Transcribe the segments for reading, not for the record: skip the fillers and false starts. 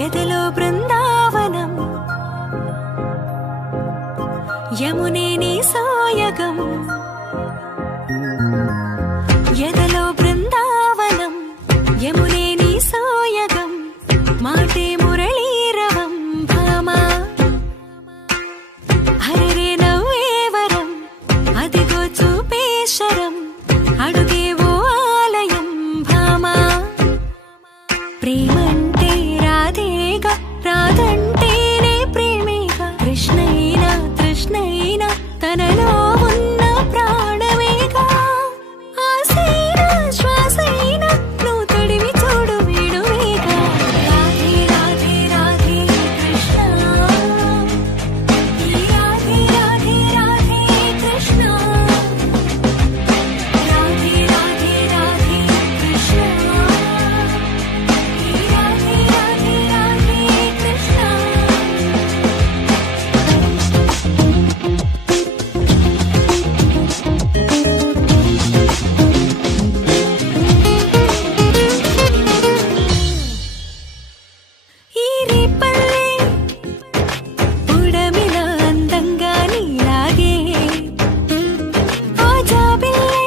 ఎదలో బృందావనం యమునే నీ సోయగం ఎదలో బృందావనం యమునే నీ సోయగం మాటే మురళీరవం భామా హరరే నవ్వేవరం అదిగో చూపేశరం అడుగేవో ఆలయం భామా ప్రేమంటే రాధేగా రాధంటేనే ప్రేమేగా కృష్ణైనా తృష్ణైనా తనలో ఉన్న ప్రాణమేగా ఆసైనా శ్వాసైనా నువ్వు తడివి చూడు వేడువేగా రాధే రాధే రాధే కృష్ణ ఈ రాధే రాధే రాధే కృష్ణ రాధే రాధే రాధే కృష్ణ ఈ రాధే రాధే రాధే కృష్ణ ఈ రేపల్లె ఉడమిలా అందంగా నీలాగే ఆ జాబిల్లే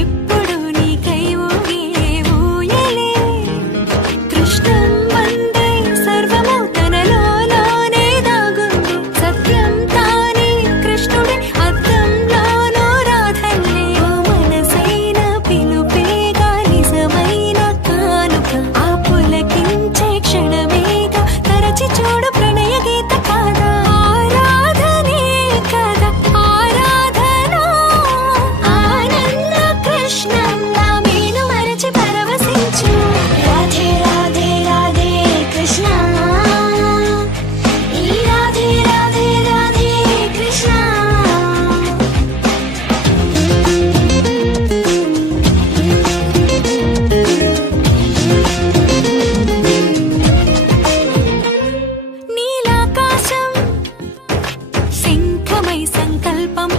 ఎప్పుడు నీకై ఊగే ఊయలే కృష్ణం వందే సర్వము తనలోనే దాగుంది సత్యం తానే కృష్ణుడే అద్దంలోనూ రాధల్లే ఓ మనసైన పిలుపేగా నిజమైన కానుక ఆ పులకించే క్షణమేగా తరచి చూడు ప్రణయ గీత కాదా ఆరాధనే కదా ఆరాధన ఆనంద కృష్ణంలా మీను మరచి పరవశించు రాధే రాధే రాధే కృష్ణ ఈ రాధే రాధే రాధే కృష్ణ నీలాకాశం శంఖమై సంకల్పం